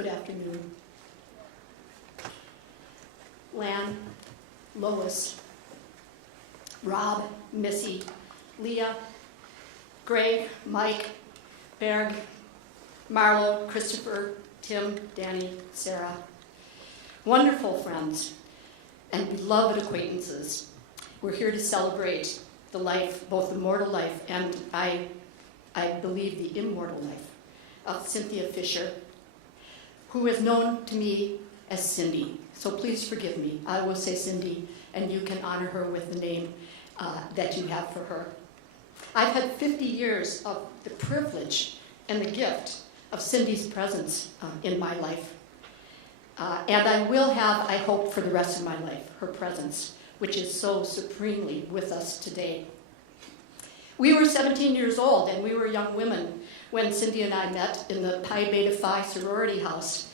Good afternoon. Lan, Lois, Rob, Missy, Leah, Greg, Mike, Berg, Marlo, Christopher, Tim, Danny, Sarah. Wonderful friends and beloved acquaintances. We're here to celebrate the life, both the mortal life and I believe the immortal life of Cynthia Fischer, who is known to me as Cindy. So please forgive me. I will say Cindy, and you can honor her with the name that you have for her. I've had 50 years of the privilege and the gift of Cindy's presence in my life. And I will have, I hope, for the rest of my life, her presence, which is so supremely with us today. We were 17 years old, and we were young women when Cindy and I met in the Pi Beta Phi sorority house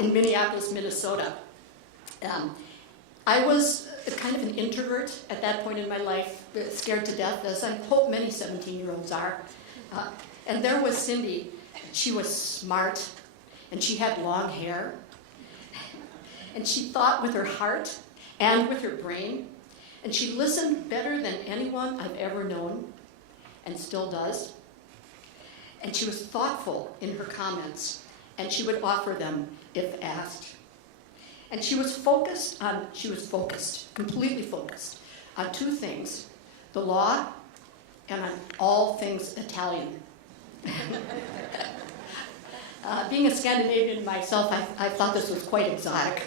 in Minneapolis, Minnesota. I was kind of an introvert at that point in my life, scared to death, as I hope many 17-year-olds are. And there was Cindy. She was smart, and she had long hair. And she thought with her heart and with her brain. And she listened better than anyone I've ever known, and still does. And she was thoughtful in her comments, and she would offer them if asked. And she was completely focused on two things, the law and on all things Italian. Being a Scandinavian myself, I thought this was quite exotic.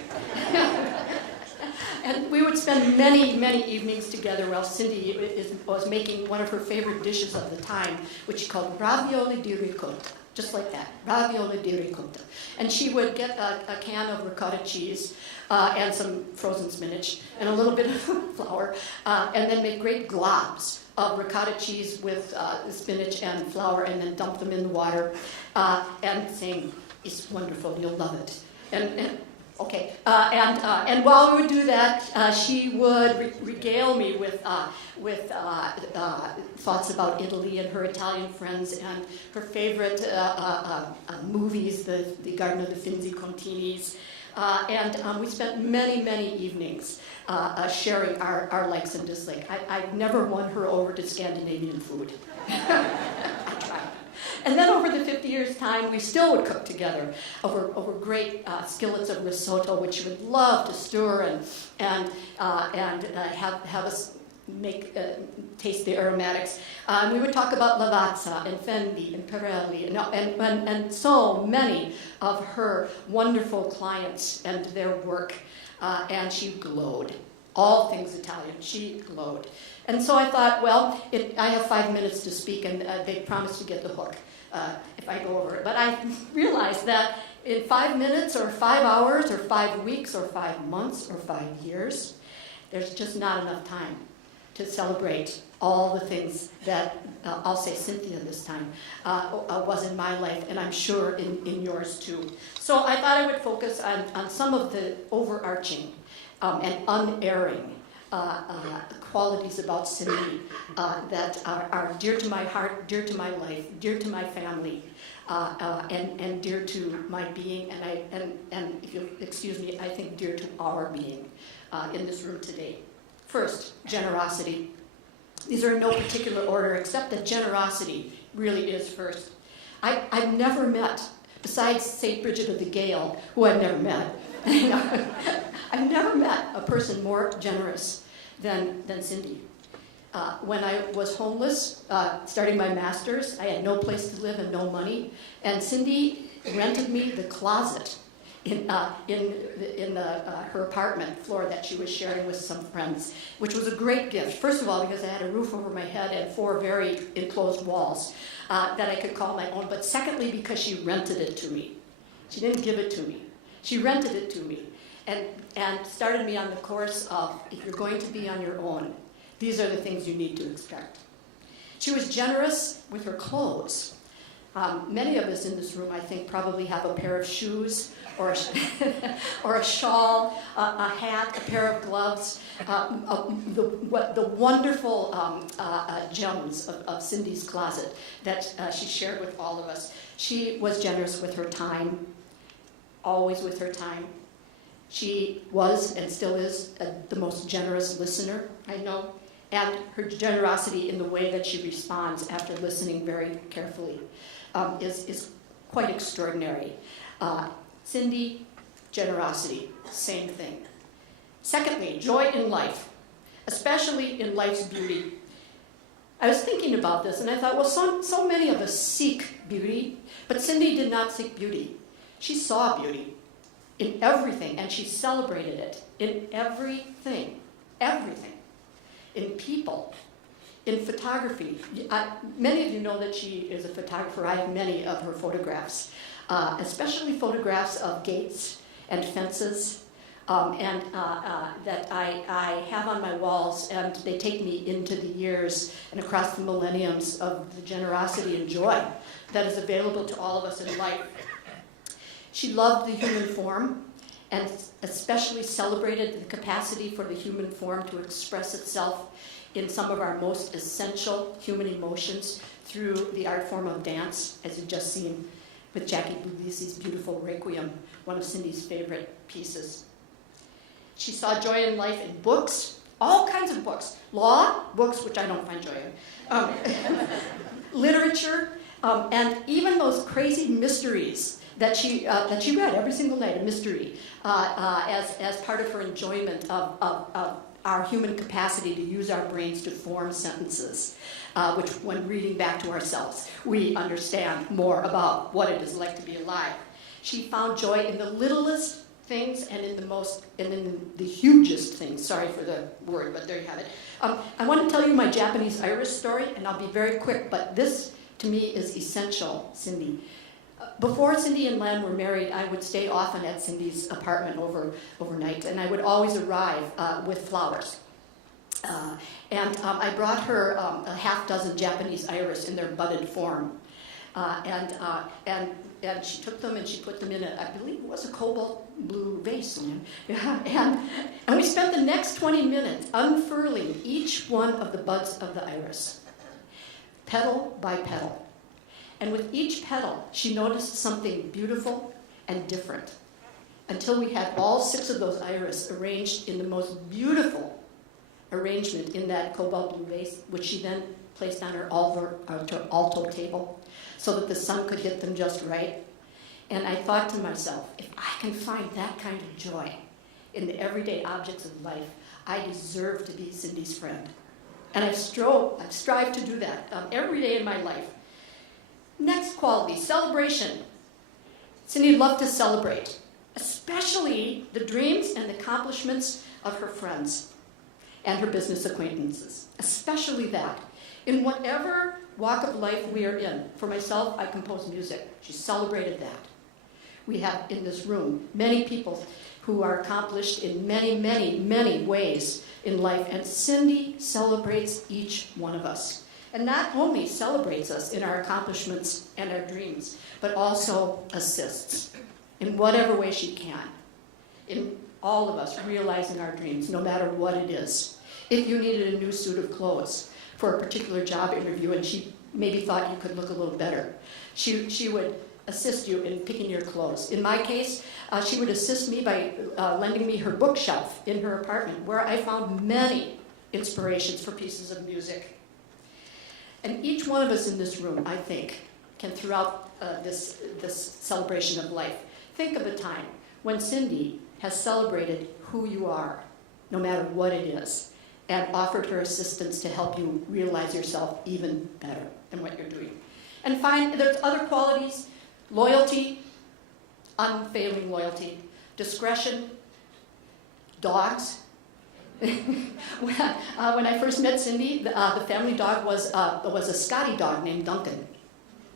And we would spend many, many evenings together while Cindy was making one of her favorite dishes of the time, which she called ravioli di ricotta, just like that, ravioli di ricotta. And she would get a can of ricotta cheese and some frozen spinach and a little bit of flour, and then make great globs of ricotta cheese with spinach and flour, and then dump them in the water and saying, "It's wonderful, you'll love it." And while we would do that, she would regale me with thoughts about Italy and her Italian friends and her favorite movies, the Garden of the Finzi Continis. And we spent many, many evenings sharing our likes and dislikes. I never won her over to Scandinavian food. I tried. And then over the 50 years' time, we still would cook together over great skillets of risotto, which she would love to stir and have us taste the aromatics. We would talk about Lavazza and Fendi and Pirelli and so many of her wonderful clients and their work. And she glowed. All things Italian, she glowed. And so I thought, well, I have 5 minutes to speak, and they promised to get the hook if I go over it. But I realized that in 5 minutes or 5 hours or 5 weeks or 5 months or 5 years, there's just not enough time to celebrate all the things that, I'll say Cynthia this time, was in my life, and I'm sure in yours too. So I thought I would focus on some of the overarching and unerring qualities about Cindy that are dear to my heart, dear to my life, dear to my family, and dear to my being, and if you'll excuse me, I think dear to our being in this room today. First, generosity. These are in no particular order, except that generosity really is first. I've never met, besides St. Bridget of the Gale, who I've never met, I've never met a person more generous than Cindy. When I was homeless, starting my master's, I had no place to live and no money, and Cindy rented me the closet in her apartment floor that she was sharing with some friends, which was a great gift. First of all, because I had a roof over my head and 4 very enclosed walls that I could call my own, but secondly, because she rented it to me. She didn't give it to me. She rented it to me and started me on the course of, if you're going to be on your own, these are the things you need to expect. She was generous with her clothes. Many of us in this room, I think, probably have a pair of shoes or a shawl, a hat, a pair of gloves, the wonderful gems of Cindy's closet. 'Closet' 'that' that she shared with all of us. She was generous with her time. Many of us in this room, I think, probably have a pair of shoes or a shawl, a hat, a pair of gloves, the wonderful gems of Cindy's closet that she shared with all of us. She was generous with her time. She was generous with her clothes. She was generous with her clothes. She was generous with her shoes. She was generous with her clothes. She was generous with her time. always with her time. She was and still is the most generous listener I know, and her generosity in the way that she responds after listening very carefully is quite extraordinary. Cindy, generosity, same thing. Secondly, joy in life, especially in life's beauty. I was thinking about this, and I thought, well, so many of us seek beauty, but Cindy did not seek beauty. She saw beauty in everything, and she celebrated it in everything, everything, in people, in photography. Many of you know that she is a photographer. I have many of her photographs, especially photographs of gates and fences, that I have on my walls, and they take me into the years and across the millenniums of the generosity and joy that is available to all of us in life. She loved the human form and especially celebrated the capacity for the human form to express itself in some of our most essential human emotions through the art form of dance, as you've just seen with Jackie Puglisi's beautiful Requiem, one of Cindy's favorite pieces. She saw joy in life in books, all kinds of books. Law, books which I don't find joy in, literature, and even those crazy mysteries that she read every single night, a mystery, as part of her enjoyment of our human capacity to use our brains to form sentences, which when reading back to ourselves, we understand more about what it is like to be alive. She found joy in the littlest things and in the hugest things. Sorry for the word, but there you have it. I want to tell you my Japanese iris story, and I'll be very quick, but this to me is essential, Cindy. Before Cindy and Len were married, I would stay often at Cindy's apartment overnight, and I would always arrive with flowers. And I brought her a half dozen Japanese iris in their budded form. And she took them and she put them in I believe it was a cobalt blue vase. And we spent the next 20 minutes unfurling each one of the buds of the iris, petal by petal. And with each petal, she noticed something beautiful and different, until we had all 6 of those iris arranged in the most beautiful arrangement in that cobalt blue vase, which she then placed on her alto table so that the sun could hit them just right. And I thought to myself, if I can find that kind of joy in the everyday objects of life, I deserve to be Cindy's friend. And I've strived to do that every day in my life. Next quality, celebration. Cindy loved to celebrate, especially the dreams and accomplishments of her friends and her business acquaintances, especially that. In whatever walk of life we are in, for myself, I compose music. She celebrated that. We have in this room many people who are accomplished in many, many, many ways in life, and Cindy celebrates each one of us. And not only celebrates us in our accomplishments and our dreams, but also assists in whatever way she can, in all of us realizing our dreams, no matter what it is. If you needed a new suit of clothes for a particular job interview and she maybe thought you could look a little better, she would assist you in picking your clothes. In my case, she would assist me by lending me her bookshelf in her apartment, where I found many inspirations for pieces of music. And each one of us in this room, I think, can throughout this celebration of life, think of a time when Cindy has celebrated who you are, no matter what it is, and offered her assistance to help you realize yourself even better than what you're doing. And there's other qualities: loyalty, unfailing loyalty, discretion, dogs. When I first met Cindy, the family dog was a Scotty dog named Duncan.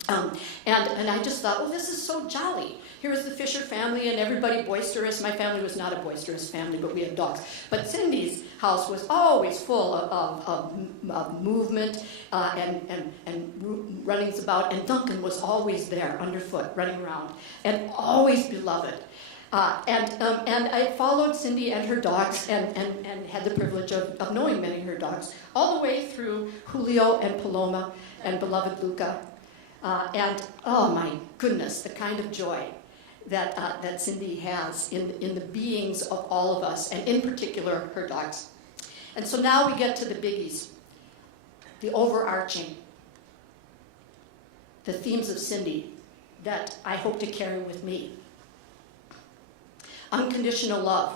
And I just thought, well, this is so jolly. Here was the Fischer family and everybody boisterous. My family was not a boisterous family, but we had dogs. But Cindy's house was always full of movement and runnings about. And Duncan was always there, underfoot, running around, and always beloved. And I followed Cindy and her dogs and had the privilege of knowing many of her dogs, all the way through Julio and Paloma and beloved Luca. And oh my goodness, the kind of joy that Cindy has in the beings of all of us, and in particular, her dogs. And so now we get to the biggies, the overarching, the themes of Cindy that I hope to carry with me. Unconditional love.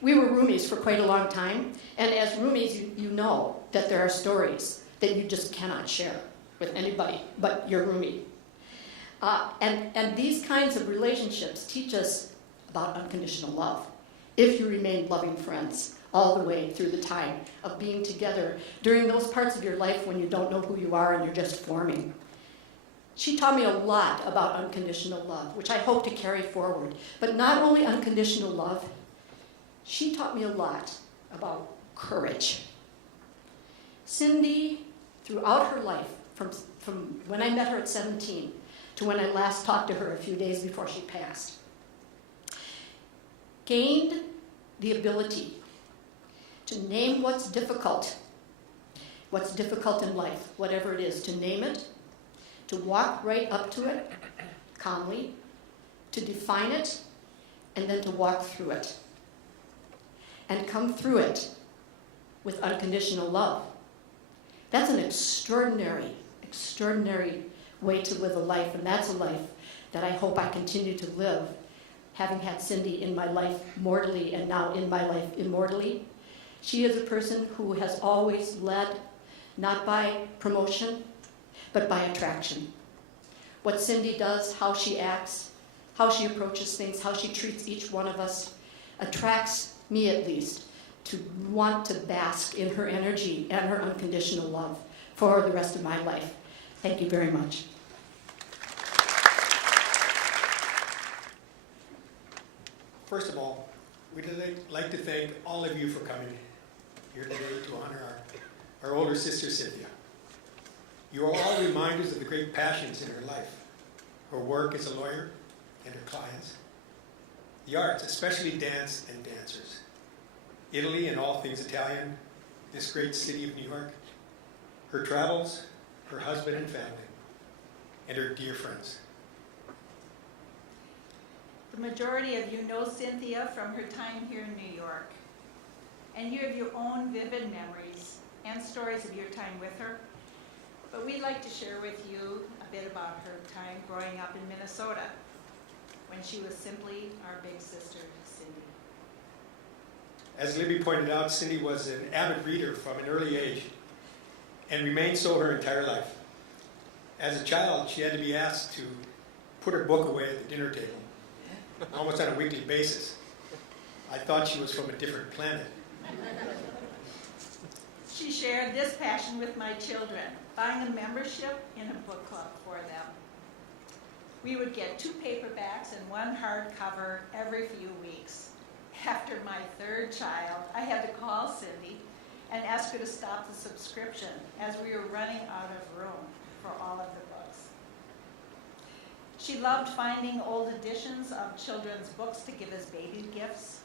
We were roomies for quite a long time, and as roomies, you know that there are stories that you just cannot share with anybody but your roomie. And these kinds of relationships teach us about unconditional love, if you remain loving friends all the way through the time of being together during those parts of your life when you don't know who you are and you're just forming. She taught me a lot about unconditional love, which I hope to carry forward. But not only unconditional love, she taught me a lot about courage. Cindy, throughout her life, from when I met her at 17 to when I last talked to her a few days before she passed, gained the ability to name what's difficult in life, whatever it is, to name it, to walk right up to it calmly, to define it, and then to walk through it. And come through it with unconditional love. That's an extraordinary, extraordinary way to live a life, and that's a life that I hope I continue to live, having had Cindy in my life mortally and now in my life immortally. She is a person who has always led, not by promotion, but by attraction. What Cindy does, how she acts, how she approaches things, how she treats each one of us, attracts me at least to want to bask in her energy and her unconditional love for the rest of my life. Thank you very much. First of all, we'd like to thank all of you for coming here today to honor our older sister, Cynthia. You are all reminders of the great passions in her life, her work as a lawyer and her clients, the arts, especially dance and dancers, Italy and all things Italian, this great city of New York, her travels, her husband and family, and her dear friends. The majority of you know Cynthia from her time here in New York, and you have your own vivid memories and stories of your time with her. But we'd like to share with you a bit about her time growing up in Minnesota, when she was simply our big sister, Cindy. As Libby pointed out, Cindy was an avid reader from an early age and remained so her entire life. As a child, she had to be asked to put her book away at the dinner table, almost on a weekly basis. I thought she was from a different planet. She shared this passion with my children, buying a membership in a book club for them. We would get 2 paperbacks and 1 hardcover every few weeks. After my 3rd child, I had to call Cindy and ask her to stop the subscription as we were running out of room for all of the books. She loved finding old editions of children's books to give as baby gifts,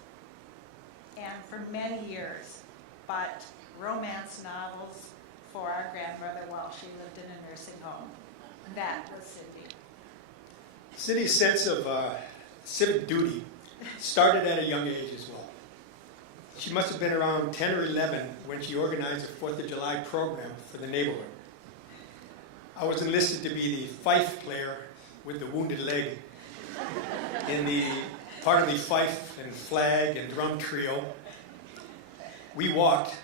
and for many years bought romance novels for our grandmother while she lived in a nursing home. That was Cindy. Cindy's sense of civic duty started at a young age as well. She must have been around 10 or 11 when she organized a 4th of July program for the neighborhood. I was enlisted to be the fife player with the wounded leg in the part of the fife and flag and drum trio. We walked,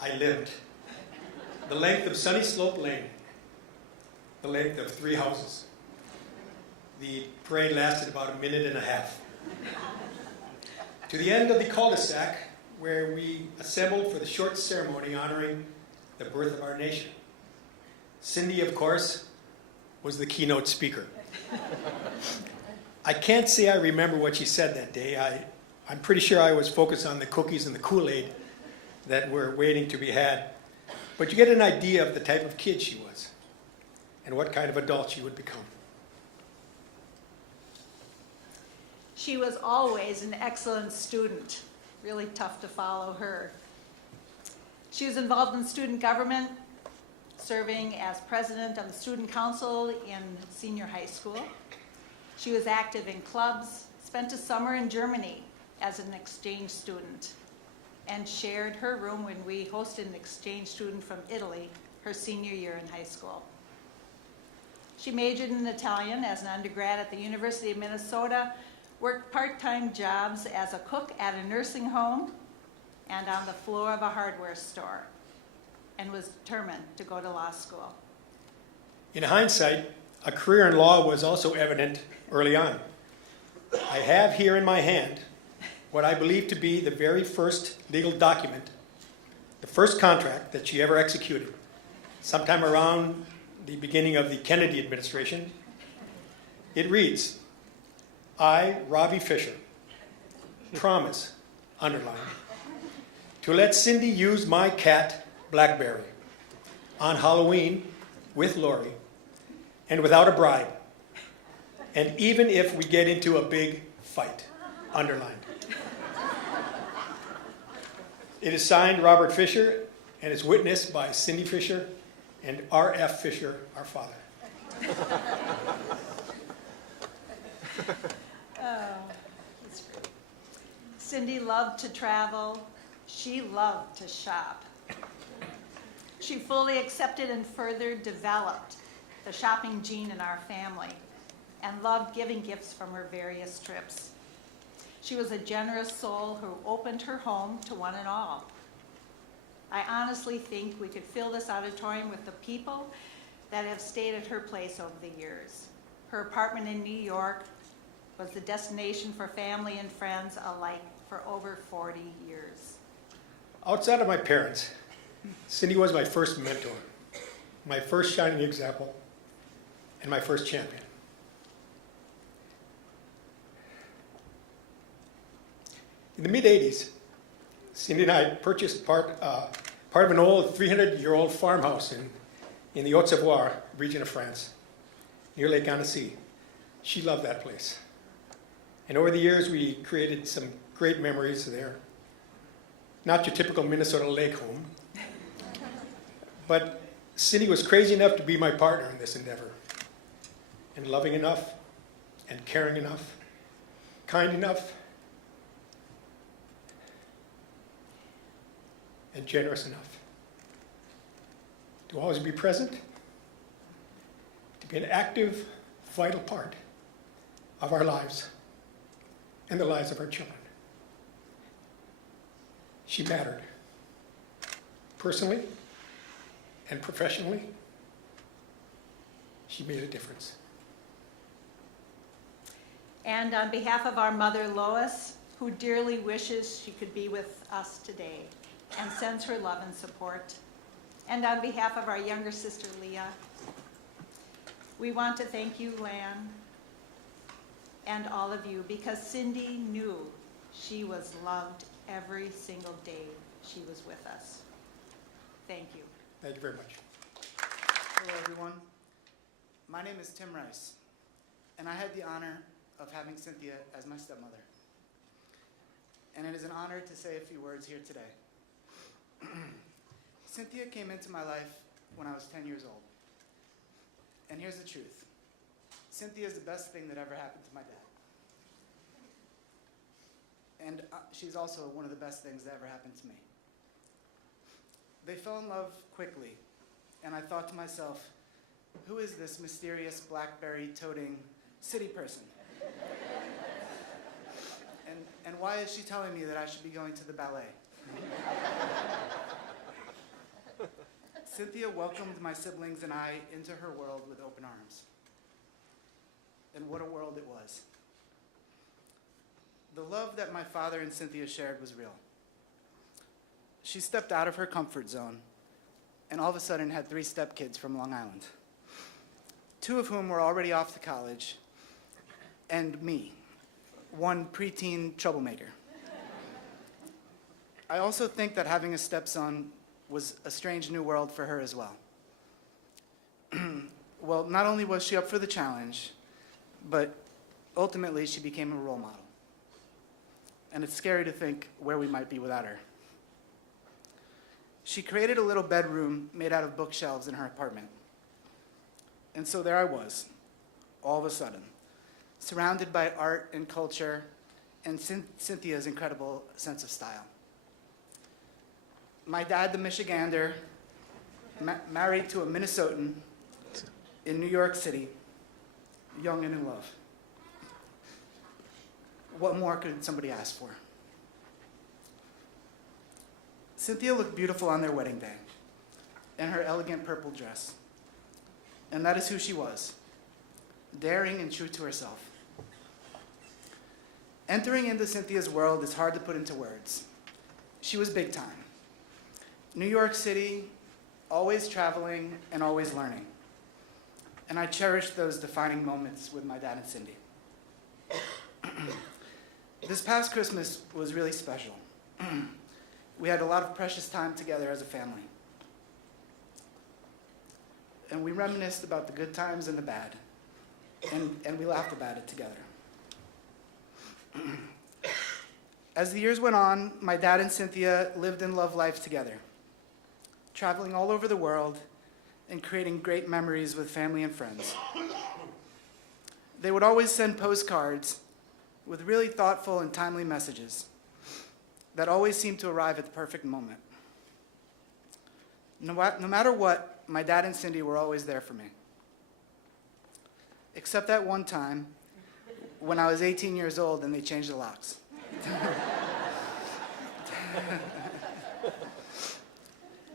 I limped, the length of Sunny Slope Lane, the length of 3 houses. The parade lasted about a minute and a half. To the end of the cul-de-sac, where we assembled for the short ceremony honoring the birth of our nation. Cindy, of course, was the keynote speaker. I can't say I remember what she said that day. I'm pretty sure I was focused on the cookies and the Kool-Aid that were waiting to be had. But you get an idea of the type of kid she was and what kind of adult she would become. She was always an excellent student. Really tough to follow her. She was involved in student government, serving as president of the student council in senior high school. She was active in clubs, spent a summer in Germany as an exchange student, and shared her room when we hosted an exchange student from Italy her senior year in high school. She majored in Italian as an undergrad at the University of Minnesota, worked part-time jobs as a cook at a nursing home and on the floor of a hardware store, and was determined to go to law school. In hindsight, a career in law was also evident early on. I have here in my hand what I believe to be the very first legal document, the first contract that she ever executed, sometime around the beginning of the Kennedy administration. It reads, "I, Robbie Fisher, promise," underlined, "to let Cindy use my cat, Blackberry, on Halloween with Lori and without a bribe, and even if we get into a big fight," underlined. It is signed Robert Fisher and is witnessed by Cindy Fisher and R.F. Fisher, our father. Oh, that's great. Cindy loved to travel. She loved to shop. She fully accepted and further developed the shopping gene in our family and loved giving gifts from her various trips. She was a generous soul who opened her home to one and all. I honestly think we could fill this auditorium with the people that have stayed at her place over the years. Her apartment in New York was the destination for family and friends alike for over 40 years. Outside of my parents, Cindy was my first mentor, my first shining example, and my first champion. In the mid-'80s, Cindy and I purchased part of an old 300-year-old farmhouse in the Haute-Savoie region of France, near Lake Annecy. She loved that place. And over the years, we created some great memories there. Not your typical Minnesota lake home, but Cindy was crazy enough to be my partner in this endeavor, and loving enough, and caring enough, kind enough, and generous enough to always be present, to be an active, vital part of our lives and the lives of our children. She mattered, personally and professionally. She made a difference. And on behalf of our mother, Lois, who dearly wishes she could be with us today and sends her love and support, and on behalf of our younger sister, Leah, we want to thank you, Lan, and all of you, because Cindy knew she was loved every single day she was with us. Thank you. Thank you very much. Hello, everyone. My name is Tim Rice, and I had the honor of having Cynthia as my stepmother. And it is an honor to say a few words here today. Cynthia came into my life when I was 10 years old. And here's the truth. Cynthia is the best thing that ever happened to my dad. And she's also one of the best things that ever happened to me. They fell in love quickly, and I thought to myself, who is this mysterious Blackberry-toting city person? And why is she telling me that I should be going to the ballet? Cynthia welcomed my siblings and I into her world with open arms. And what a world it was. The love that my father and Cynthia shared was real. She stepped out of her comfort zone and all of a sudden had 3 stepkids from Long Island, 2 of whom were already off to college, and me, one preteen troublemaker. I also think that having a stepson was a strange new world for her as well. Well, not only was she up for the challenge, but ultimately she became a role model. And it's scary to think where we might be without her. She created a little bedroom made out of bookshelves in her apartment. And so there I was, all of a sudden, surrounded by art and culture, and Cynthia's incredible sense of style. My dad, the Michigander, married to a Minnesotan in New York City, young and in love. What more could somebody ask for? Cynthia looked beautiful on their wedding day in her elegant purple dress. And that is who she was, daring and true to herself. Entering into Cynthia's world is hard to put into words. She was big time. New York City, always traveling and always learning. And I cherish those defining moments with my dad and Cindy. This past Christmas was really special. We had a lot of precious time together as a family. And we reminisced about the good times and the bad. And we laughed about it together. As the years went on, my dad and Cynthia lived and loved life together, traveling all over the world and creating great memories with family and friends. They would always send postcards with really thoughtful and timely messages that always seemed to arrive at the perfect moment. No matter what, my dad and Cindy were always there for me. Except that one time when I was 18 years old and they changed the locks.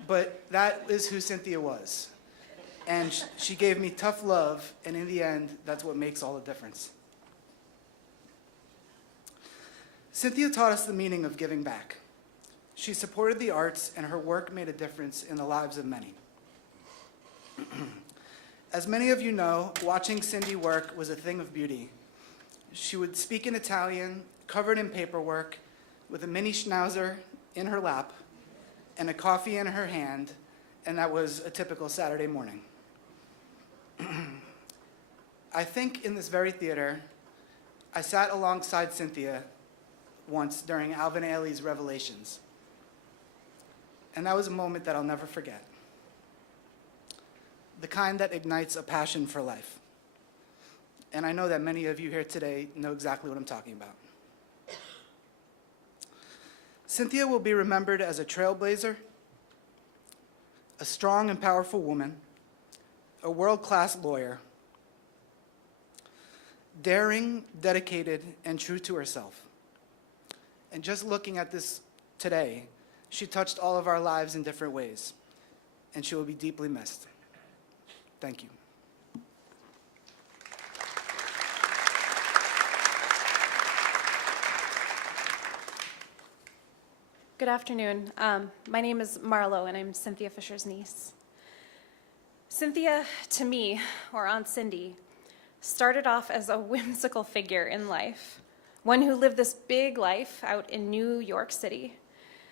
But that is who Cynthia was. And she gave me tough love, and in the end, that's what makes all the difference. Cynthia taught us the meaning of giving back. She supported the arts, and her work made a difference in the lives of many. As many of you know, watching Cindy work was a thing of beauty. She would speak in Italian, covered in paperwork, with a mini schnauzer in her lap, and a coffee in her hand, and that was a typical Saturday morning. I think in this very theater, I sat alongside Cynthia once during Alvin Ailey's Revelations. And that was a moment that I'll never forget. The kind that ignites a passion for life. And I know that many of you here today know exactly what I'm talking about. Cynthia will be remembered as a trailblazer, a strong and powerful woman, a world-class lawyer, daring, dedicated, and true to herself. And just looking at this today, she touched all of our lives in different ways, and she will be deeply missed. Thank you. Good afternoon. My name is Marlo, and I'm Cynthia Fischer's niece. Cynthia, to me, or Aunt Cindy, started off as a whimsical figure in life, one who lived this big life out in New York City,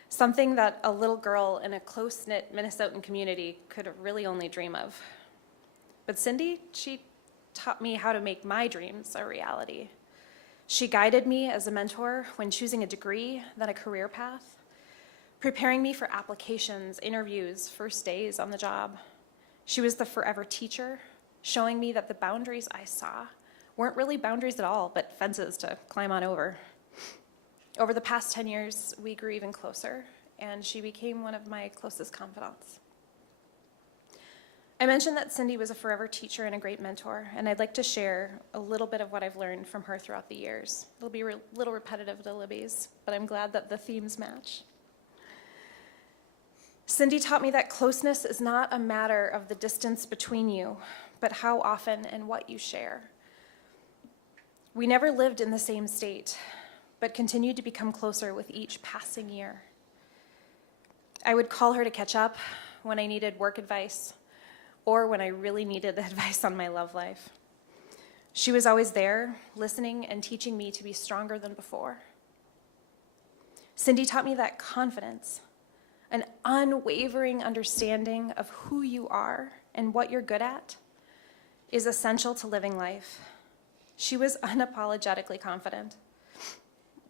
something that a little girl in a close-knit Minnesotan community could really only dream of. But Cindy, she taught me how to make my dreams a reality. She guided me as a mentor when choosing a degree, then a career path, preparing me for applications, interviews, first days on the job. She was the forever teacher, showing me that the boundaries I saw weren't really boundaries at all, but fences to climb on over. Over the past 10 years, we grew even closer, and she became one of my closest confidants. I mentioned that Cindy was a forever teacher and a great mentor, and I'd like to share a little bit of what I've learned from her throughout the years. It'll be a little repetitive to Libby's, but I'm glad that the themes match. Cindy taught me that closeness is not a matter of the distance between you, but how often and what you share. We never lived in the same state, but continued to become closer with each passing year. I would call her to catch up when I needed work advice, or when I really needed advice on my love life. She was always there, listening and teaching me to be stronger than before. Cindy taught me that confidence, an unwavering understanding of who you are and what you're good at, is essential to living life. She was unapologetically confident,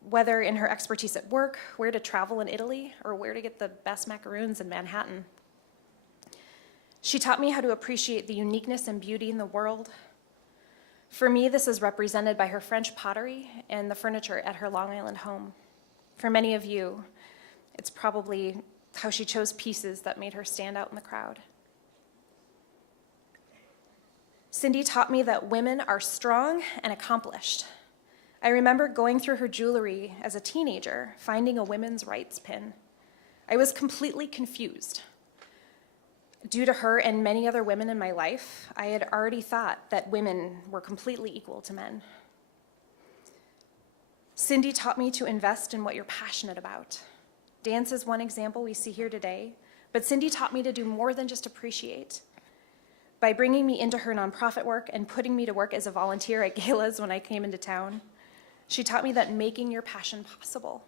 whether in her expertise at work, where to travel in Italy, or where to get the best macaroons in Manhattan. She taught me how to appreciate the uniqueness and beauty in the world, For me, this is represented by her French pottery and the furniture at her Long Island home. For many of you, it's probably how she chose pieces that made her stand out in the crowd. Cindy taught me that women are strong and accomplished. I remember going through her jewelry as a teenager, finding a women's rights pin. I was completely confused. Due to her and many other women in my life, I had already thought that women were completely equal to men. Cindy taught me to invest in what you're passionate about. Dance is one example we see here today, but Cindy taught me to do more than just appreciate. By bringing me into her nonprofit work and putting me to work as a volunteer at galas when I came into town, she taught me that making your passion possible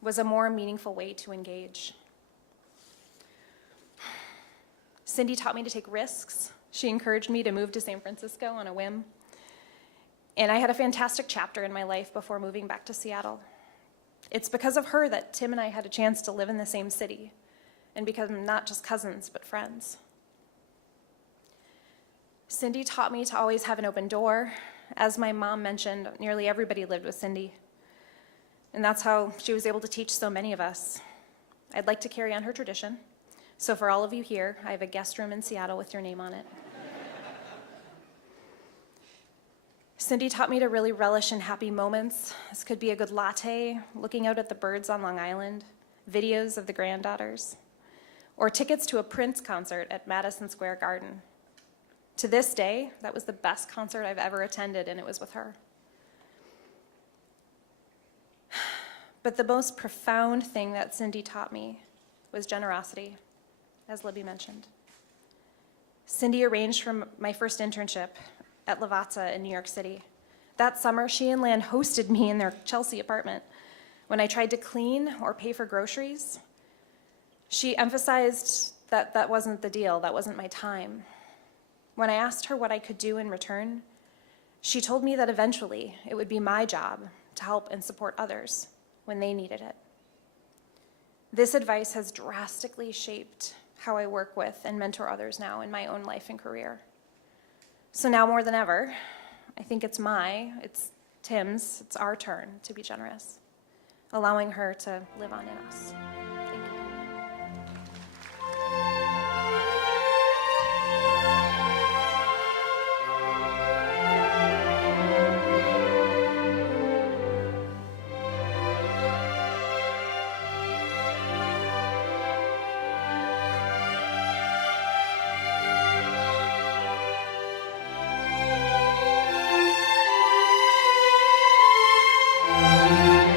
was a more meaningful way to engage. Cindy taught me to take risks. She encouraged me to move to San Francisco on a whim. And I had a fantastic chapter in my life before moving back to Seattle. It's because of her that Tim and I had a chance to live in the same city and become not just cousins, but friends. Cindy taught me to always have an open door. As my mom mentioned, nearly everybody lived with Cindy. And that's how she was able to teach so many of us. I'd like to carry on her tradition. So for all of you here, I have a guest room in Seattle with your name on it. Cindy taught me to really relish in happy moments. This could be a good latte, looking out at the birds on Long Island, videos of the granddaughters, or tickets to a Prince concert at Madison Square Garden. To this day, that was the best concert I've ever attended, and it was with her. But the most profound thing that Cindy taught me was generosity, as Libby mentioned. Cindy arranged for my first internship at Lavazza in New York City. That summer, she and Lan hosted me in their Chelsea apartment. When I tried to clean or pay for groceries, she emphasized that that wasn't the deal, that wasn't my time. When I asked her what I could do in return, she told me that eventually it would be my job to help and support others when they needed it. This advice has drastically shaped how I work with and mentor others now in my own life and career. So now more than ever, I think it's Tim's, it's our turn to be generous, allowing her to live on in us. Thank you.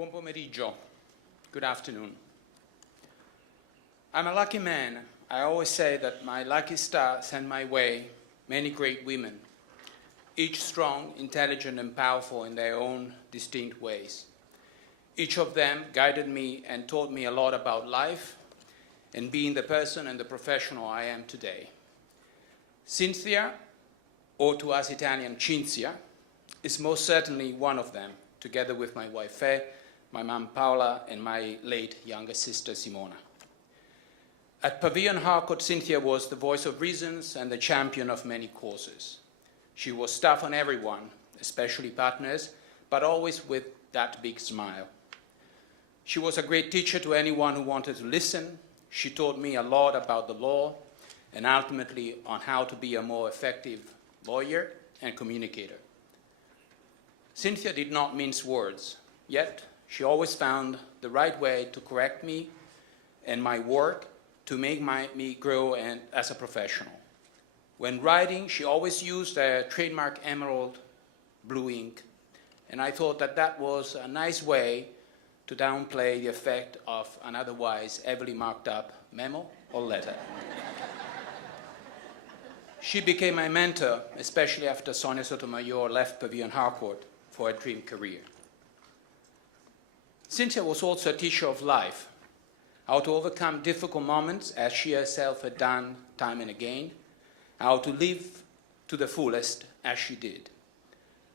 Buon pomeriggio. Good afternoon. I'm a lucky man. I always say that my lucky star sent my way many great women, each strong, intelligent, and powerful in their own distinct ways. Each of them guided me and taught me a lot about life and being the person and the professional I am today. Cynthia, or to us Italian Cinzia, is most certainly one of them, together with my wife Fe, my mom Paola, and my late younger sister Simona. At Pavilion Harcourt, Cynthia was the voice of reasons and the champion of many causes. She was tough on everyone, especially partners, but always with that big smile. She was a great teacher to anyone who wanted to listen. She taught me a lot about the law and ultimately on how to be a more effective lawyer and communicator. Cynthia did not mince words, yet she always found the right way to correct me and my work to make me grow as a professional. When writing, she always used a trademark emerald blue ink, and I thought that that was a nice way to downplay the effect of an otherwise heavily marked up memo or letter. She became my mentor, especially after Sonia Sotomayor left Pavilion Harcourt for a dream career. Cynthia was also a teacher of life, how to overcome difficult moments as she herself had done time and again, how to live to the fullest as she did.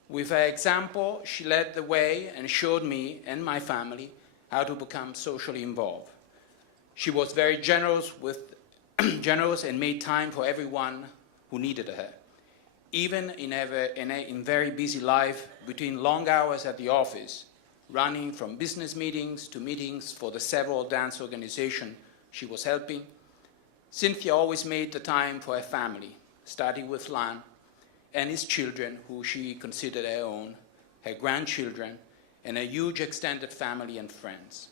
With her example, she led the way and showed me and my family how to become socially involved. She was very generous and made time for everyone who needed her. Even in very busy life, between long hours at the office, running from business meetings to meetings for the several dance organizations she was helping, Cynthia always made the time for her family, starting with Lan and his children, who she considered her own, her grandchildren, and a huge extended family and friends.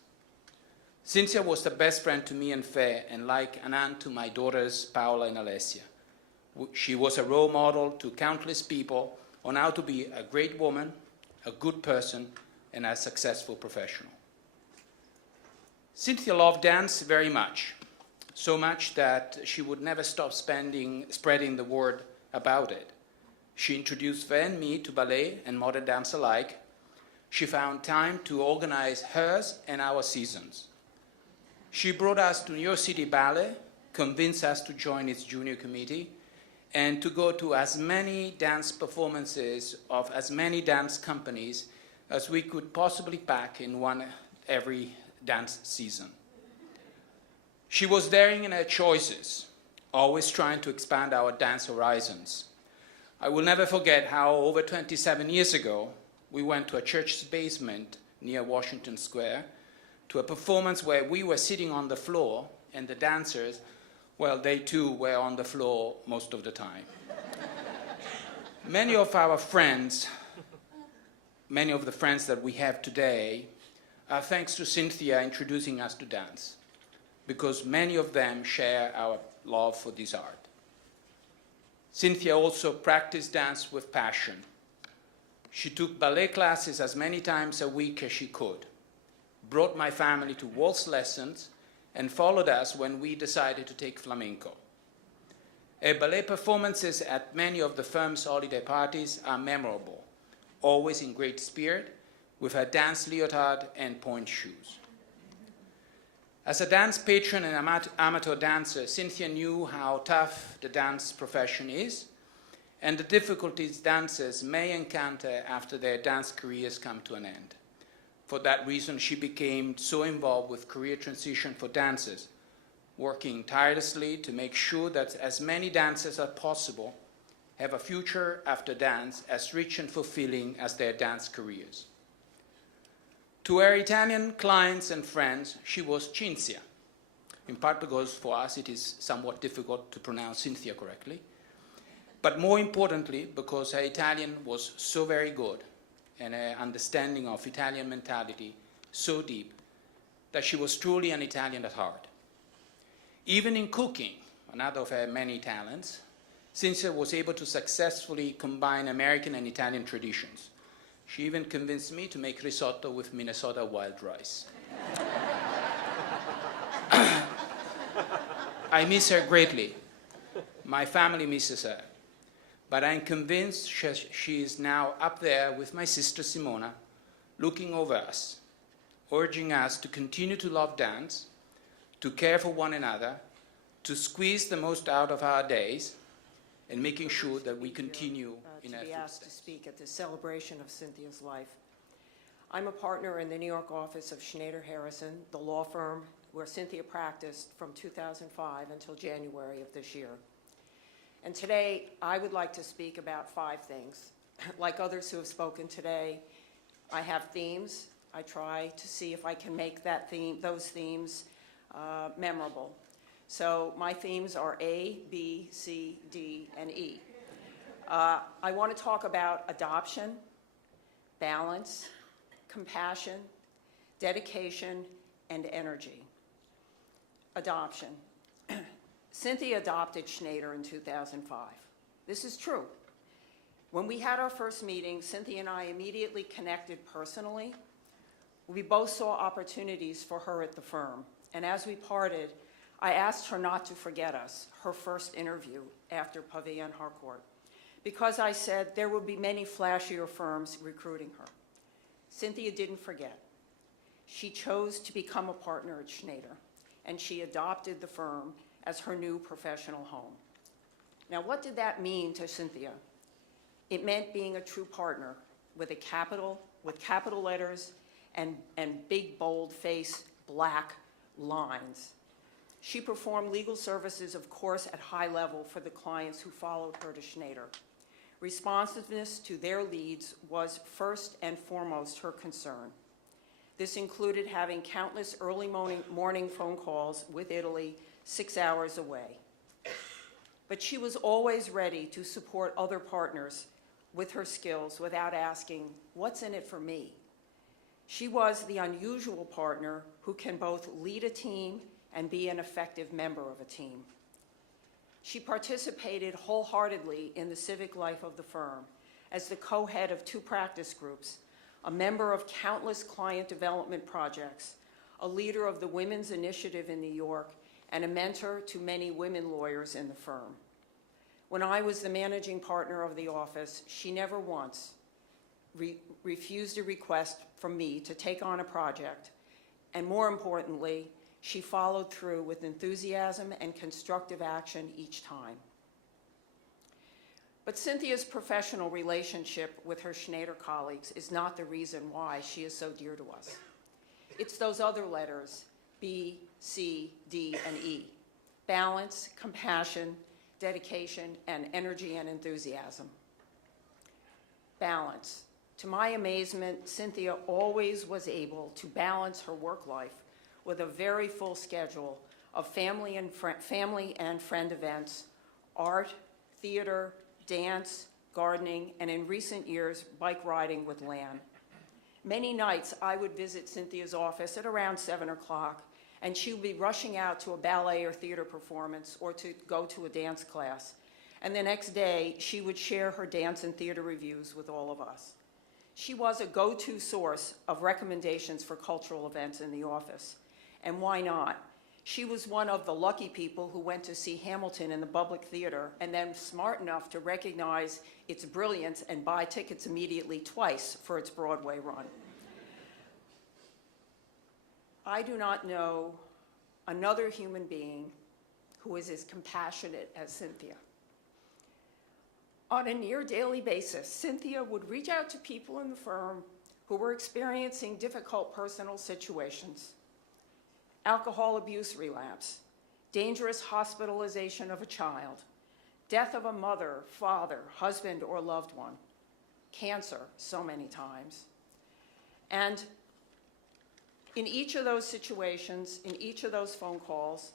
Cynthia was the best friend to me and Fe, and like an aunt to my daughters, Paola and Alessia. She was a role model to countless people on how to be a great woman, a good person, and a successful professional. Cynthia loved dance very much, so much that she would never stop spreading the word about it. She introduced Fe and me to ballet and modern dance alike. She found time to organize hers and our seasons. She brought us to New York City Ballet, convinced us to join its junior committee, and to go to as many dance performances of as many dance companies as we could possibly pack in one every dance season. She was daring in her choices, always trying to expand our dance horizons. I will never forget how over 27 years ago, we went to a church's basement near Washington Square to a performance where we were sitting on the floor and the dancers, well, they too were on the floor most of the time. Many of the friends that we have today are thanks to Cynthia introducing us to dance, because many of them share our love for this art. Cynthia also practiced dance with passion. She took ballet classes as many times a week as she could, brought my family to waltz lessons, and followed us when we decided to take flamenco. Her ballet performances at many of the firm's holiday parties are memorable, always in great spirit, with her dance leotard and point shoes. As a dance patron and amateur dancer, Cynthia knew how tough the dance profession is and the difficulties dancers may encounter after their dance careers come to an end. For that reason, she became so involved with career transition for dancers, working tirelessly to make sure that as many dancers as possible have a future after dance as rich and fulfilling as their dance careers. To her Italian clients and friends, she was Cinzia, in part because for us it is somewhat difficult to pronounce Cynthia correctly, but more importantly because her Italian was so very good and her understanding of Italian mentality so deep that she was truly an Italian at heart. Even in cooking, another of her many talents, Cynthia was able to successfully combine American and Italian traditions, She even convinced me to make risotto with Minnesota wild rice. I miss her greatly. My family misses her. But I'm convinced she is now up there with my sister Simona, looking over us, urging us to continue to love dance, to care for one another, to squeeze the most out of our days, and making sure that we continue in our to be asked to footsteps. speak at this celebration of Cynthia's life. I'm a partner in the New York office of Schneider Harrison, the law firm where Cynthia practiced from 2005 until January of this year. And today, I would like to speak about 5 things. Like others who have spoken today, I have themes. I try to see if I can make those themes memorable. So my themes are A, B, C, D, and E. I want to talk about adoption, balance, compassion, dedication, and energy. Adoption. Cynthia adopted Schneider in 2005. This is true. When we had our first meeting, Cynthia and I immediately connected personally. We both saw opportunities for her at the firm. And as we parted, I asked her not to forget us, her first interview after Pavia and Harcourt, because I said there would be many flashier firms recruiting her. Cynthia didn't forget. She chose to become a partner at Schneider, and she adopted the firm as her new professional home. Now, what did that mean to Cynthia? It meant being a true partner with capital letters and big, bold face, black lines. She performed legal services, of course, at high level for the clients who followed her to Schneider. Responsiveness to their leads was first and foremost her concern. This included having countless early morning phone calls with Italy 6 hours away. But she was always ready to support other partners with her skills without asking, what's in it for me? She was the unusual partner who can both lead a team and be an effective member of a team. She participated wholeheartedly in the civic life of the firm as the co-head of 2 practice groups, a member of countless client development projects, a leader of the Women's Initiative in New York, and a mentor to many women lawyers in the firm. When I was the managing partner of the office, she never once refused a request from me to take on a project, and more importantly, she followed through with enthusiasm and constructive action each time. But Cynthia's professional relationship with her Schneider colleagues is not the reason why she is so dear to us. It's those other letters, B, C, D, and E. Balance, compassion, dedication, and energy and enthusiasm. Balance. To my amazement, Cynthia always was able to balance her work life with a very full schedule of family and friend events, art, theater, dance, gardening, and in recent years, bike riding with Lan. Many nights I would visit Cynthia's office at around 7 o'clock, and she would be rushing out to a ballet or theater performance or to go to a dance class. And the next day, she would share her dance and theater reviews with all of us. She was a go-to source of recommendations for cultural events in the office. And why not? She was one of the lucky people who went to see Hamilton in the Public Theater and then smart enough to recognize its brilliance and buy tickets immediately twice for its Broadway run. I do not know another human being who is as compassionate as Cynthia. On a near daily basis, Cynthia would reach out to people in the firm who were experiencing difficult personal situations. Alcohol abuse relapse, dangerous hospitalization of a child, death of a mother, father, husband, or loved one, cancer so many times. And in each of those situations, in each of those phone calls,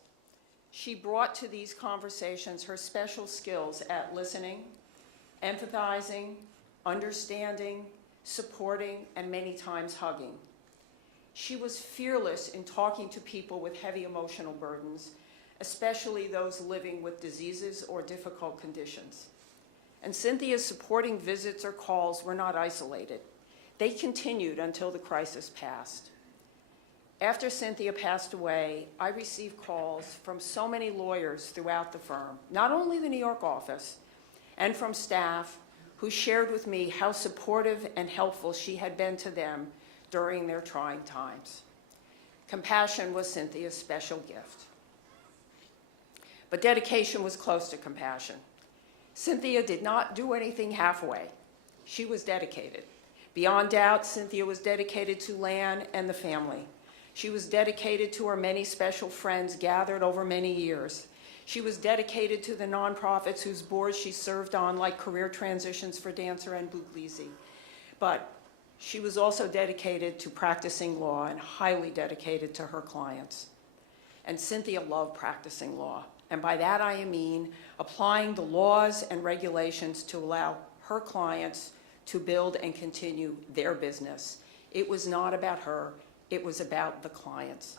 she brought to these conversations her special skills at listening, empathizing, understanding, supporting, and many times hugging. She was fearless in talking to people with heavy emotional burdens, especially those living with diseases or difficult conditions. And Cynthia's supporting visits or calls were not isolated. They continued until the crisis passed. After Cynthia passed away, I received calls from so many lawyers throughout the firm, not only the New York office, and from staff who shared with me how supportive and helpful she had been to them during their trying times. Compassion was Cynthia's special gift. But dedication was close to compassion. Cynthia did not do anything halfway. She was dedicated. Beyond doubt, Cynthia was dedicated to Lan and the family. She was dedicated to her many special friends gathered over many years. She was dedicated to the nonprofits whose boards she served on, like Career Transitions for Dancer and Buglisi. But she was also dedicated to practicing law and highly dedicated to her clients. And Cynthia loved practicing law. And by that I mean applying the laws and regulations to allow her clients to build and continue their business. It was not about her, it was about the clients.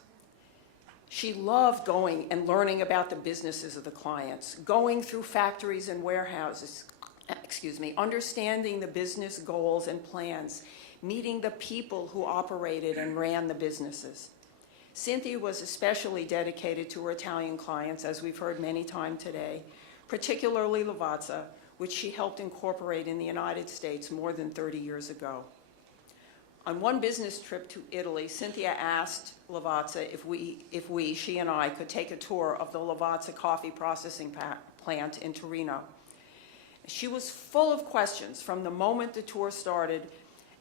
She loved going and learning about the businesses of the clients, going through factories and warehouses, understanding the business goals and plans, meeting the people who operated and ran the businesses. Cynthia was especially dedicated to her Italian clients, as we've heard many times today, particularly Lavazza, which she helped incorporate in the United States more than 30 years ago. On one business trip to Italy, Cynthia asked Lavazza if she and I could take a tour of the Lavazza coffee processing plant in Torino. She was full of questions from the moment the tour started,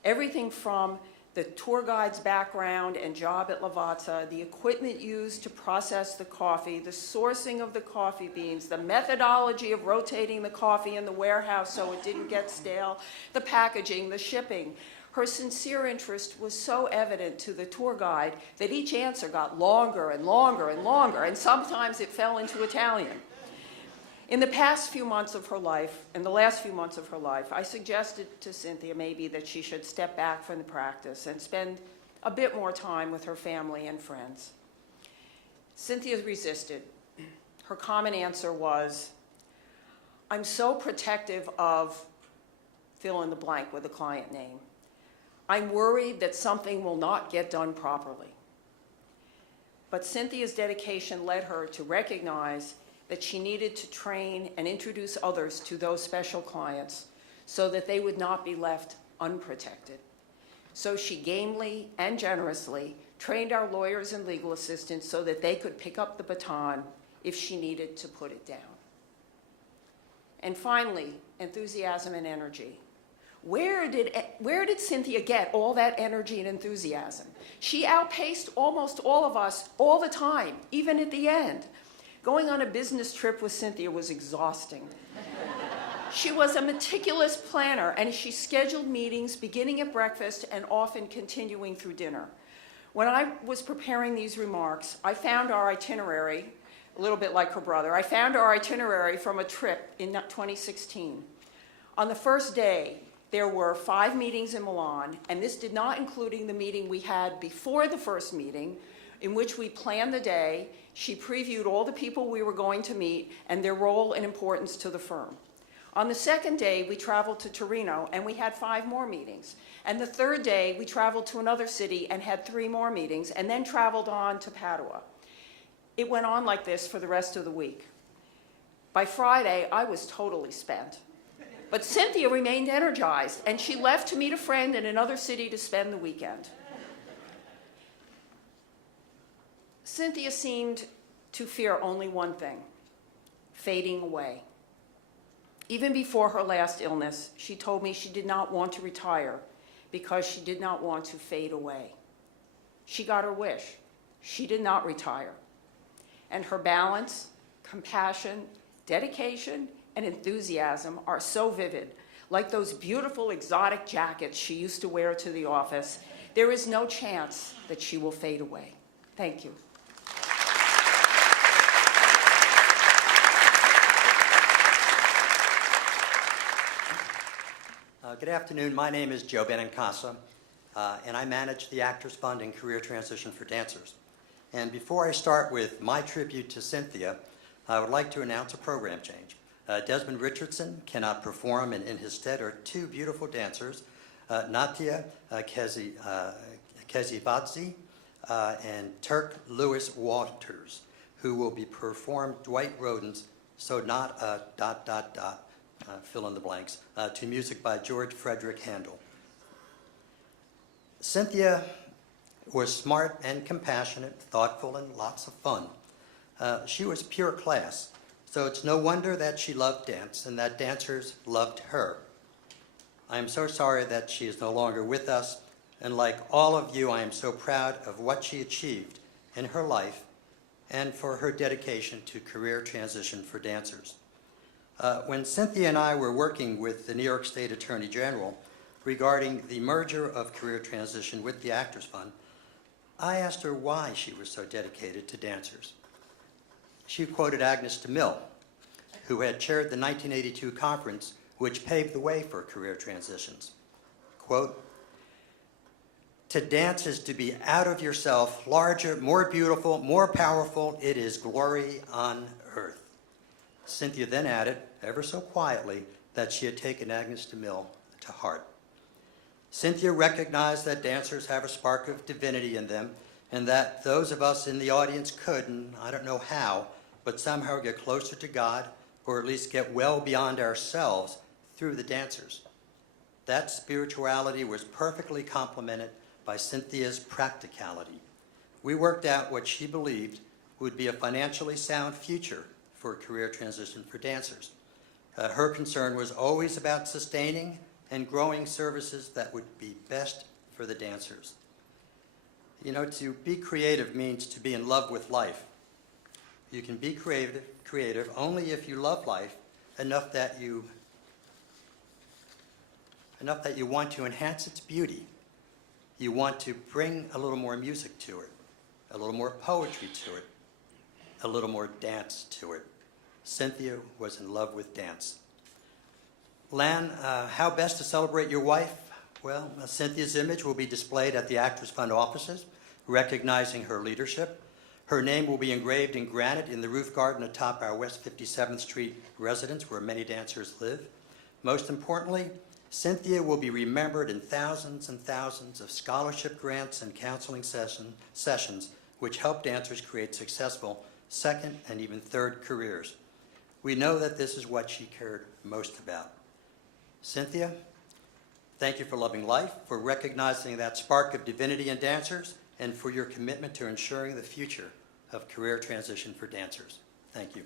everything from the tour guide's background and job at Lavazza, the equipment used to process the coffee, the sourcing of the coffee beans, the methodology of rotating the coffee in the warehouse so it didn't get stale, the packaging, the shipping. Her sincere interest was so evident to the tour guide that each answer got longer and longer and longer, and sometimes it fell into Italian. In the past few months of her life, in the last few months of her life, I suggested to Cynthia maybe that she should step back from the practice and spend a bit more time with her family and friends. Cynthia resisted. Her common answer was, "I'm so protective of," fill in the blank with a client name. "I'm worried that something will not get done properly." But Cynthia's dedication led her to recognize that she needed to train and introduce others to those special clients so that they would not be left unprotected. So she gamely and generously trained our lawyers and legal assistants so that they could pick up the baton if she needed to put it down. And finally, enthusiasm and energy. Where did Cynthia get all that energy and enthusiasm? She outpaced almost all of us all the time, even at the end. Going on a business trip with Cynthia was exhausting. She was a meticulous planner, and she scheduled meetings beginning at breakfast and often continuing through dinner. When I was preparing these remarks, I found our itinerary, a little bit like her brother, I found our itinerary from a trip in 2016. On the first day, there were 5 meetings in Milan, and this did not include the meeting we had before the first meeting, in which we planned the day. She previewed all the people we were going to meet and their role and importance to the firm. On the second day, we traveled to Torino, and we had 5 more meetings. And the third day, we traveled to another city and had 3 more meetings, and then traveled on to Padua. It went on like this for the rest of the week. By Friday, I was totally spent. But Cynthia remained energized, and she left to meet a friend in another city to spend the weekend. Cynthia seemed to fear only one thing: fading away. Even before her last illness, she told me she did not want to retire because she did not want to fade away. She got her wish. She did not retire. And her balance, compassion, dedication, and enthusiasm are so vivid, like those beautiful exotic jackets she used to wear to the office. There is no chance that she will fade away. Thank you. Good afternoon. My name is Joe Benincasa, and I manage the Actors Fund and Career Transition for Dancers. And before I start with my tribute to Cynthia, I would like to announce a program change. Desmond Richardson cannot perform, and in his stead are 2 beautiful dancers, Natia Kezivadze, and Turk Lewis Walters, who will be performed Dwight Roden's So Not a ... fill in the blanks, to music by George Frederick Handel. Cynthia was smart and compassionate, thoughtful, and lots of fun. She was pure class, so it's no wonder that she loved dance and that dancers loved her. I am so sorry that she is no longer with us, and like all of you, I am so proud of what she achieved in her life and for her dedication to career transition for dancers. When Cynthia and I were working with the New York State Attorney General regarding the merger of career transition with the Actors Fund, I asked her why she was so dedicated to dancers. She quoted Agnes DeMille, who had chaired the 1982 conference which paved the way for career transitions. Quote, "To dance is to be out of yourself, larger, more beautiful, more powerful. It is glory on earth." Cynthia then added, ever so quietly, that she had taken Agnes DeMille to heart. Cynthia recognized that dancers have a spark of divinity in them, and that those of us in the audience could, and I don't know how, but somehow get closer to God, or at least get well beyond ourselves through the dancers. That spirituality was perfectly complemented by Cynthia's practicality. We worked out what she believed would be a financially sound future for a career transition for dancers. Her concern was always about sustaining and growing services that would be best for the dancers. You know, to be creative means to be in love with life. You can be creative only if you love life enough that you want to enhance its beauty. You want to bring a little more music to it, a little more poetry to it, a little more dance to it. Cynthia was in love with dance. Lan, how best to celebrate your wife? Well, Cynthia's image will be displayed at the Actors Fund offices, recognizing her leadership. Her name will be engraved in granite in the roof garden atop our West 57th Street residence, where many dancers live. Most importantly, Cynthia will be remembered in thousands and thousands of scholarship grants and counseling sessions, which help dancers create successful second and even third careers. We know that this is what she cared most about. Cynthia, thank you for loving life, for recognizing that spark of divinity in dancers, and for your commitment to ensuring the future of career transition for dancers. Thank you.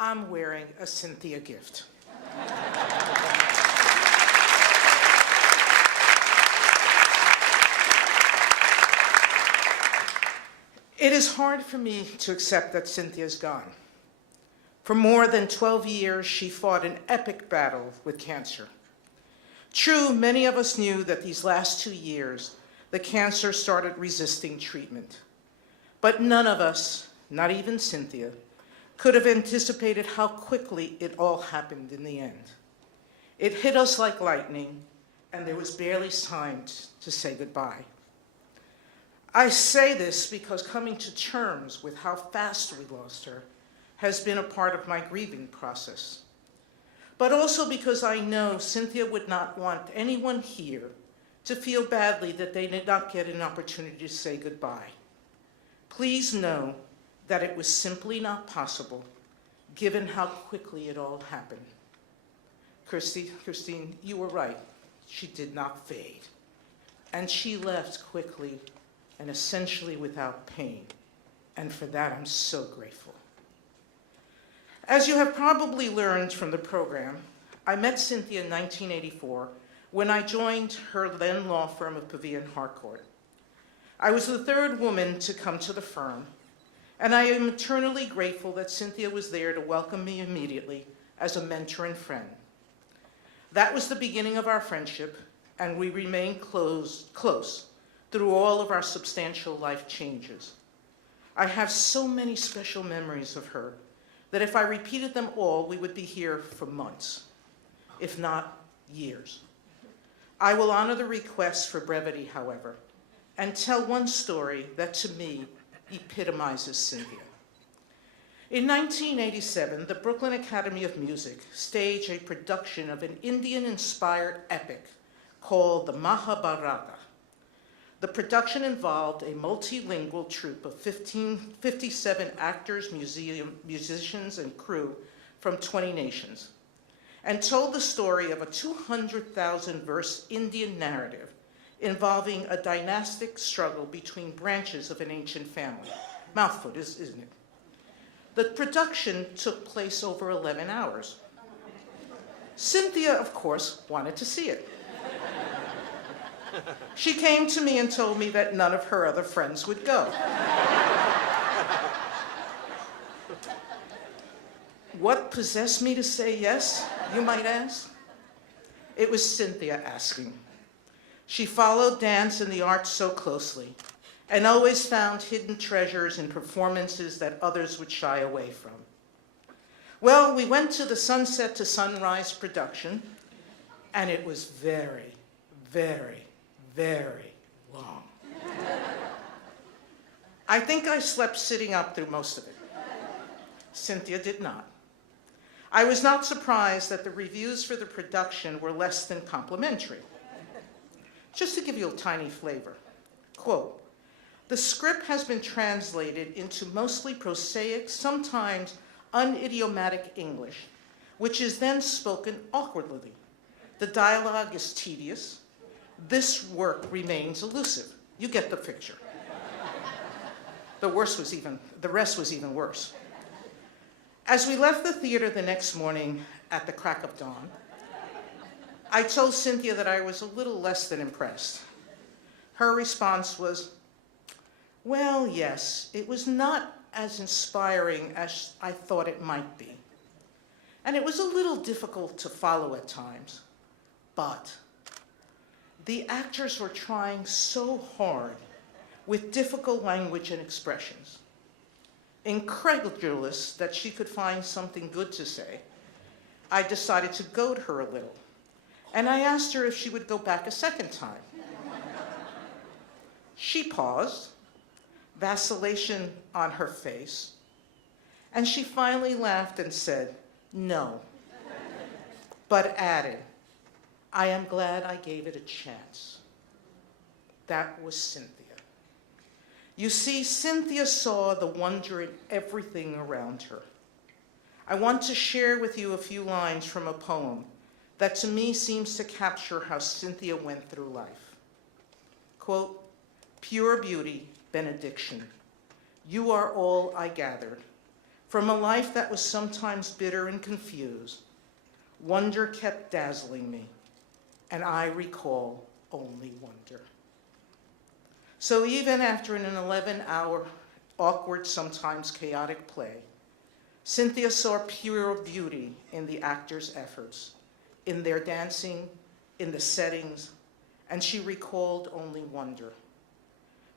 I'm wearing a Cynthia gift. It is hard for me to accept that Cynthia's gone. For more than 12 years, she fought an epic battle with cancer. True, many of us knew that these last 2 years, the cancer started resisting treatment. But none of us, not even Cynthia, could have anticipated how quickly it all happened in the end. It hit us like lightning, and there was barely time to say goodbye. I say this because coming to terms with how fast we lost her has been a part of my grieving process. But also because I know Cynthia would not want anyone here to feel badly that they did not get an opportunity to say goodbye. Please know that it was simply not possible, given how quickly it all happened. Christine, you were right. She did not fade. And she left quickly and essentially without pain. And for that, I'm so grateful. As you have probably learned from the program, I met Cynthia in 1984 when I joined her then law firm of Pavia and Harcourt. I was the third woman to come to the firm, and I am eternally grateful that Cynthia was there to welcome me immediately as a mentor and friend. That was the beginning of our friendship, and we remained close through all of our substantial life changes. I have so many special memories of her that if I repeated them all, we would be here for months, if not years. I will honor the request for brevity, however, and tell one story that to me epitomizes Cynthia. In 1987, the Brooklyn Academy of Music staged a production of an Indian-inspired epic called the Mahabharata. The production involved a multilingual troupe of 57 actors, musicians, and crew from 20 nations, and told the story of a 200,000-verse Indian narrative involving a dynastic struggle between branches of an ancient family. Mouthful, isn't it? The production took place over 11 hours. Cynthia, of course, wanted to see it. She came to me and told me that none of her other friends would go. What possessed me to say yes, you might ask? It was Cynthia asking. She followed dance and the arts so closely, and always found hidden treasures in performances that others would shy away from. Well, we went to the Sunset to Sunrise production, and it was very, very, very long. I think I slept sitting up through most of it. Cynthia did not. I was not surprised that the reviews for the production were less than complimentary. Just to give you a tiny flavor, quote, "The script has been translated into mostly prosaic, sometimes unidiomatic English, which is then spoken awkwardly. The dialogue is tedious. This work remains elusive." You get the picture. The rest was even worse. As we left the theater the next morning at the crack of dawn, I told Cynthia that I was a little less than impressed. Her response was, "Well, yes, it was not as inspiring as I thought it might be. And it was a little difficult to follow at times, but the actors were trying so hard with difficult language and expressions. Incredulous that she could find something good to say, I decided to goad her a little, and I asked her if she would go back a second time. She paused, vacillation on her face, and she finally laughed and said, "No," but added, "I am glad I gave it a chance." That was Cynthia. You see, Cynthia saw the wonder in everything around her. I want to share with you a few lines from a poem that to me seems to capture how Cynthia went through life. Quote, "Pure beauty, benediction. You are all I gathered. From a life that was sometimes bitter and confused, wonder kept dazzling me, and I recall only wonder. So even after an 11-hour, awkward, sometimes chaotic play, Cynthia saw pure beauty in the actors' efforts, in their dancing, in the settings, and she recalled only wonder.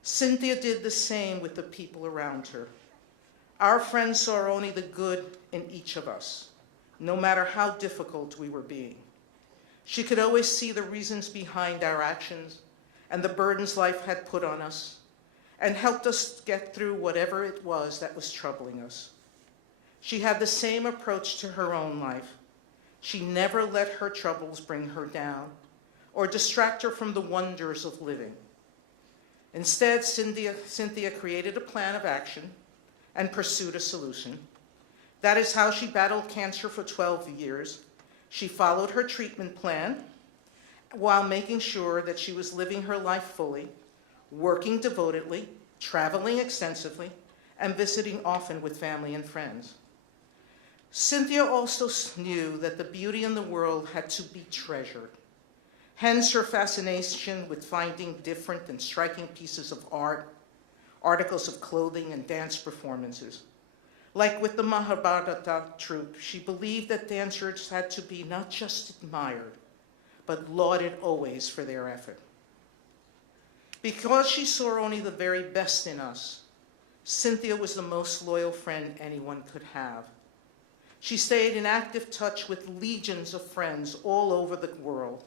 Cynthia did the same with the people around her. Our friends saw only the good in each of us, no matter how difficult we were being. She could always see the reasons behind our actions and the burdens life had put on us, and helped us get through whatever it was that was troubling us. She had the same approach to her own life. She never let her troubles bring her down or distract her from the wonders of living. Instead, Cynthia created a plan of action and pursued a solution. That is how she battled cancer for 12 years. She followed her treatment plan while making sure that she was living her life fully, working devotedly, traveling extensively, and visiting often with family and friends. Cynthia also knew that the beauty in the world had to be treasured. Hence her fascination with finding different and striking pieces of art, articles of clothing, and dance performances. Like with the Mahabharata troupe, she believed that dancers had to be not just admired, but lauded always for their effort. Because she saw only the very best in us, Cynthia was the most loyal friend anyone could have. She stayed in active touch with legions of friends all over the world.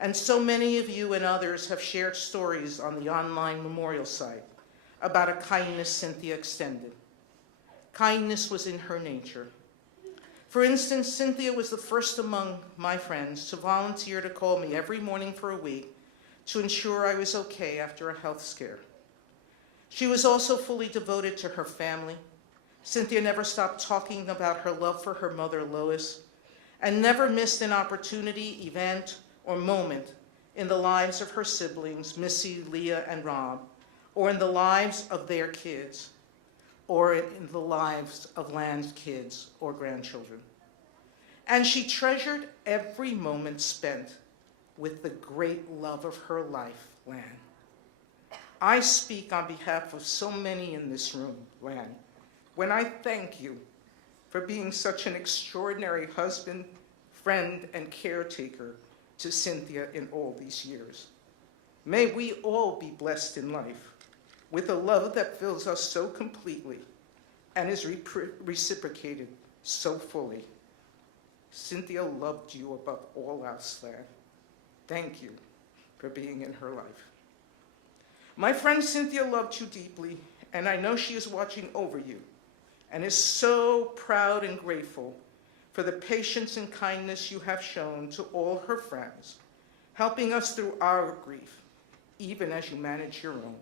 And so many of you and others have shared stories on the online memorial site about a kindness Cynthia extended. Kindness was in her nature. For instance, Cynthia was the first among my friends to volunteer to call me every morning for a week to ensure I was okay after a health scare. She was also fully devoted to her family. Cynthia never stopped talking about her love for her mother, Lois, and never missed an opportunity, event, or moment in the lives of her siblings, Missy, Leah, and Rob, or in the lives of their kids, or in the lives of Lan's kids or grandchildren. And she treasured every moment spent with the great love of her life, Lan. I speak on behalf of so many in this room, Lan, when I thank you for being such an extraordinary husband, friend, and caretaker to Cynthia in all these years. May we all be blessed in life with a love that fills us so completely and is reciprocated so fully. Cynthia loved you above all else, Lan. Thank you for being in her life. My friend Cynthia loved you deeply, and I know she is watching over you and is so proud and grateful for the patience and kindness you have shown to all her friends, helping us through our grief, even as you manage your own.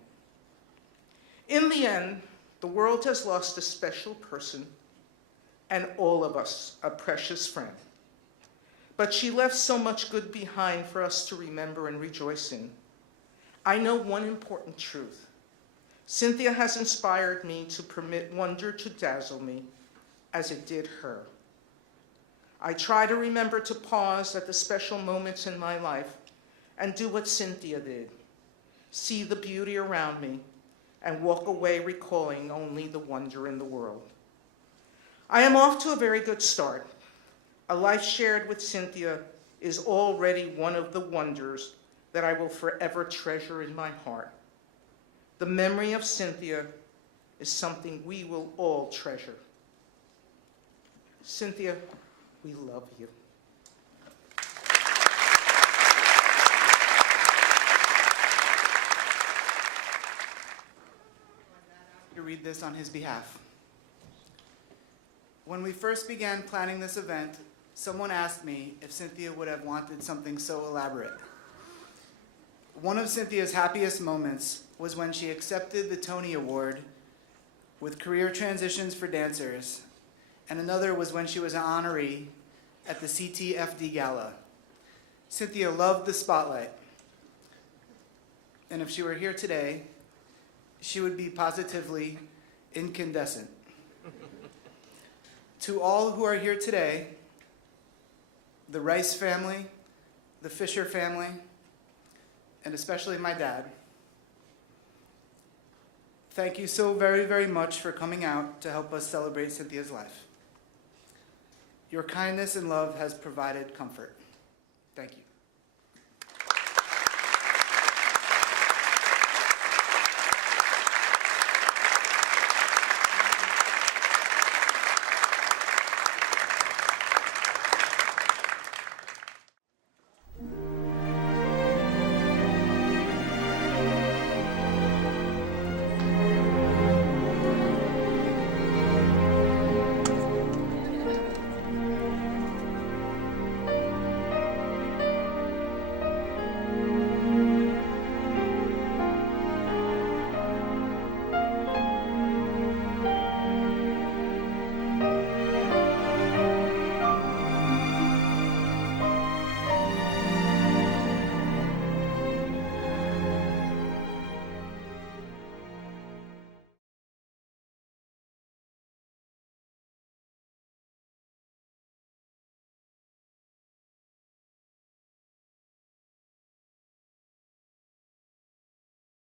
In the end, the world has lost a special person, and all of us a precious friend. But she left so much good behind for us to remember and rejoice in. I know one important truth. Cynthia has inspired me to permit wonder to dazzle me as it did her. I try to remember to pause at the special moments in my life and do what Cynthia did, see the beauty around me, and walk away recalling only the wonder in the world. I am off to a very good start. A life shared with Cynthia is already one of the wonders that I will forever treasure in my heart. The memory of Cynthia is something we will all treasure. Cynthia, we love you. To read this on his behalf. When we first began planning this event, someone asked me if Cynthia would have wanted something so elaborate. One of Cynthia's happiest moments was when she accepted the Tony Award with Career Transitions for Dancers, and another was when she was an honoree at the CTFD Gala. Cynthia loved the spotlight, and if she were here today, she would be positively incandescent. To all who are here today, the Rice family, the Fischer family, and especially my dad, thank you so very, very much for coming out to help us celebrate Cynthia's life. Your kindness and love has provided comfort. Thank you.